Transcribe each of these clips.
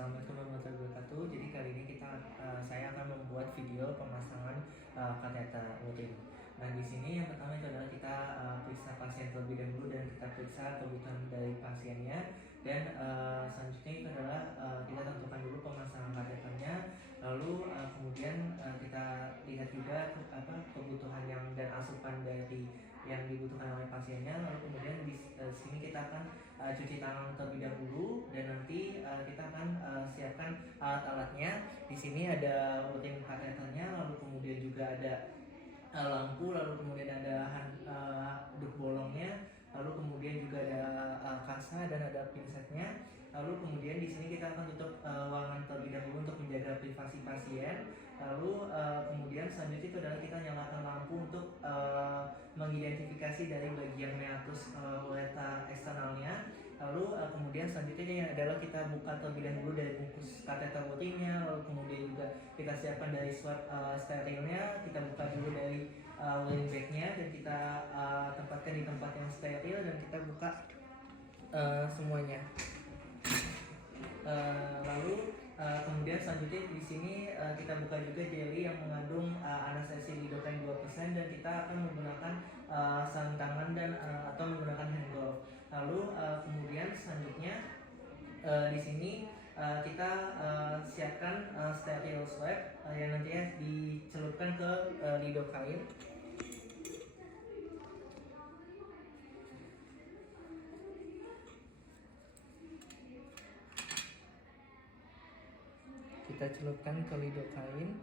Assalamualaikum warahmatullahi wabarakatuh. Jadi kali ini saya akan membuat video pemasangan kateter rutin. Nah, di sini yang pertama itu adalah kita periksa pasien terlebih dahulu dan kita periksa kebutuhan dari pasiennya, dan selanjutnya itu adalah kita tentukan dulu pemasangan kateternya, lalu kemudian kita lihat juga kebutuhan dan asupan dari yang dibutuhkan oleh pasiennya, lalu kemudian di sini kita akan cuci tangan terlebih dahulu, dan nanti kita akan siapkan alat-alatnya. Di sini ada routing kateternya, lalu kemudian juga ada lampu, lalu kemudian ada handuk bolongnya, lalu kemudian juga ada kasa dan ada pinsetnya. Lalu kemudian di sini kita akan tutup ruangan terlebih dahulu untuk menjaga privasi pasien. Lalu kemudian selanjutnya itu adalah kita nyalakan lampu untuk mengidentifikasi dari bagian meatus ureter eksternalnya. Lalu kemudian selanjutnya adalah kita buka terlebih dahulu dari bungkus kateter rutinnya, lalu kemudian juga kita siapkan dari swab sterilnya, kita buka dulu dari wearing bagnya, dan kita tempatkan di tempat yang steril, dan kita buka semuanya. Lalu kemudian selanjutnya di sini kita buka juga jelly yang mengandung anestesi lidocaine 2%, dan kita akan menggunakan sarung tangan dan atau menggunakan hand glove. Lalu kemudian selanjutnya di sini kita siapkan steril swab yang nantinya dicelupkan ke lidocaine. Kita celupkan ke lidocaine.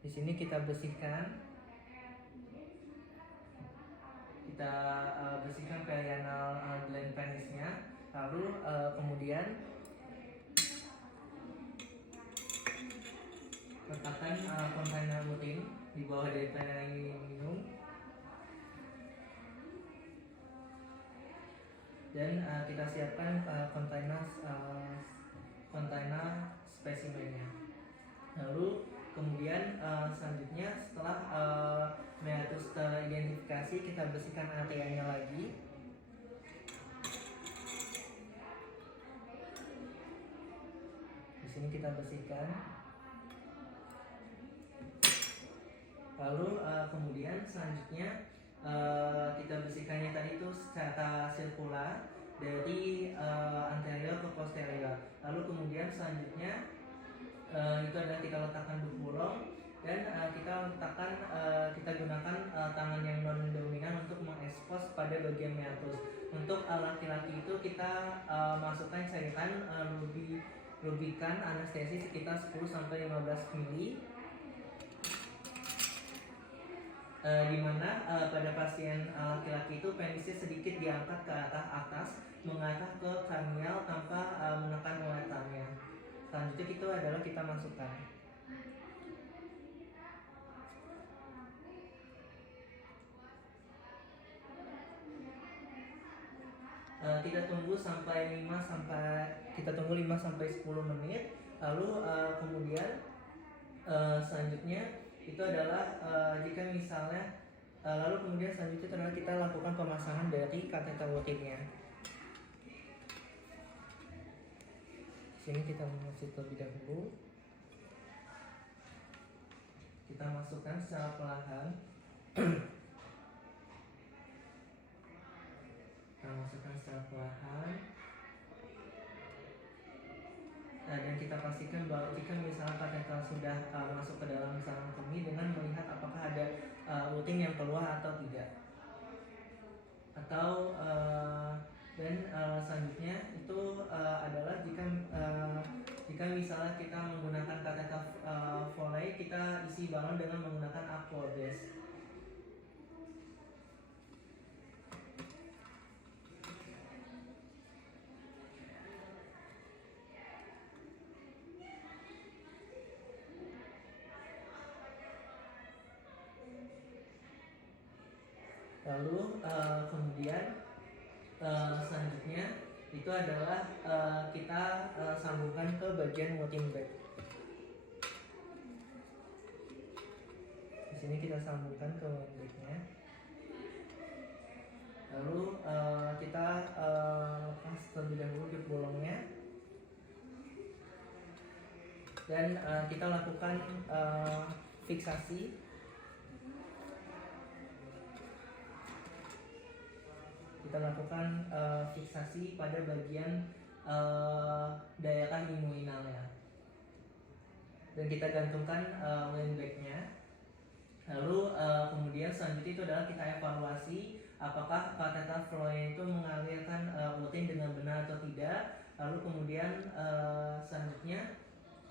Di sini kita bersihkan. Kita bersihkan perianal gland penisnya. Lalu kemudian letakkan kontainer rutin di bawah dari panel minum, dan kita siapkan kontainer spesimennya. Lalu kemudian selanjutnya setelah meatus teridentifikasi, kita bersihkan areanya lagi. Di sini kita bersihkan. Lalu kemudian selanjutnya kita bersihkannya tadi itu secara sirkular dari anterior ke posterior. Lalu kemudian selanjutnya itu adalah kita letakkan duk bolong, dan kita gunakan tangan yang non dominan untuk mengekspos pada bagian meatus. Untuk laki-laki itu kita masukkan cairan lubrikan anestesi sekitar 10-15 ml, di mana pada pasien laki-laki itu penisnya sedikit diangkat ke atas mengarah ke kranial tanpa menekan ureternya. Selanjutnya itu adalah kita masukkan. Kita tunggu 5-10 menit. Lalu kemudian selanjutnya itu adalah jika misalnya lalu kemudian selanjutnya adalah kita lakukan pemasangan dari kateter rutinnya. Sini kita masuk terlebih dahulu. Kita masukkan secara perlahan. Dan kita pastikan bahwa jika misalnya kateter sudah masuk ke dalam saluran kemih, dengan melihat apakah ada routing yang keluar atau tidak. Dan selanjutnya itu adalah jika misalnya kita menggunakan kateter Foley, kita isi balon dengan menggunakan aquabase. Lalu kemudian selanjutnya itu adalah kita sambungkan ke bagian mounting bag. Di sini kita sambungkan ke mounting bagnya. Lalu kita lepas terlebih dahulu di bolongnya, dan kita lakukan fiksasi. Kita lakukan fiksasi pada bagian daerah inguinalnya, dan kita gantungkan windbag-nya. Lalu kemudian selanjutnya itu adalah kita evaluasi apakah kateter flow-nya itu mengalirkan urin dengan benar atau tidak. Lalu kemudian selanjutnya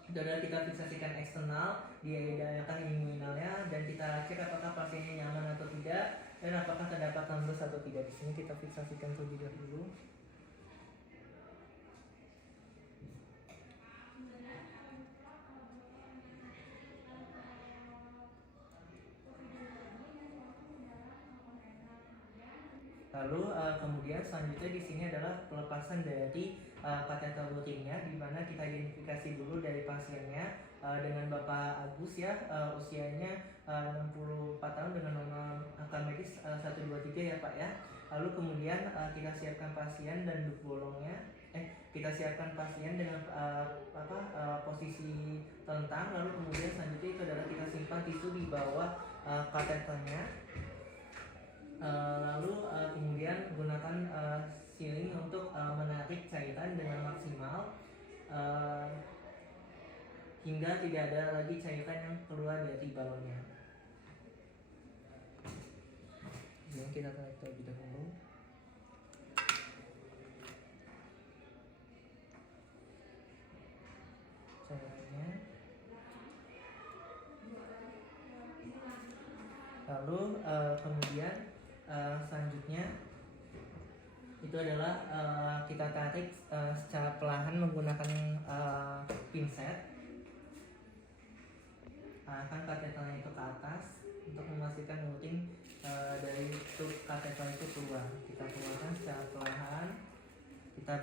itu adalah kita fiksasikan eksternal di daerah inguinalnya, dan kita cek apakah pasiennya nyaman atau tidak, dan apakah terdapat tembus atau tidak. Di sini kita fiksasikan terlebih dahulu. Lalu kemudian selanjutnya di sini adalah pelepasan dari kateter rutinnya, di mana kita identifikasi dulu dari pasiennya dengan Bapak Agus ya, usianya 64 tahun dengan nomor angka medis 123 ya Pak ya. Lalu kemudian kita siapkan pasien dan duk bolongnya, kita siapkan pasien dengan posisi telentang. Lalu kemudian selanjutnya itu adalah kita simpan tisu di bawah kateternya. Lalu kemudian gunakan sealing untuk menarik cairan dengan maksimal hingga tidak ada lagi cairan yang keluar dari balonnya. Jadi kita tarik terlebih dahulu. Cairannya. Lalu kemudian selanjutnya itu adalah kita tarik secara perlahan menggunakan pinset. Arahkan kateternya itu ke atas untuk memastikan urin dari tub kateter itu keluar. Kita keluarkan secara perlahan. Kita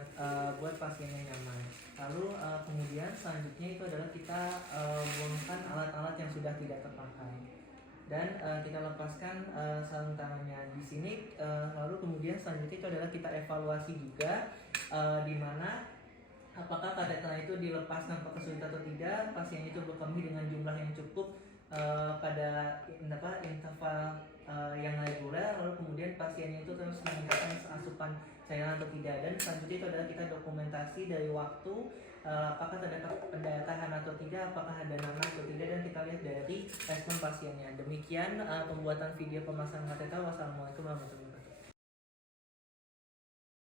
buat pasiennya nyaman. Lalu kemudian selanjutnya itu adalah kita buangkan alat-alat yang sudah tidak terpakai, dan kita lepaskan sarung tangannya di sini. Lalu kemudian selanjutnya itu adalah kita evaluasi juga di mana apakah kateter itu dilepas tanpa kesulitan atau tidak, pasien itu berkembang dengan jumlah yang cukup pada interval yang reguler. Lalu kemudian pasiennya itu terus meningkatkan asupan cairan atau tidak, dan selanjutnya itu adalah kita dokumentasi dari waktu apakah terdapat pendarahan atau tidak, apakah ada nanas atau tidak, dan kita lihat dari respon pasiennya. Demikian pembuatan video pemasangan kateter. Wassalamualaikum warahmatullahi wabarakatuh.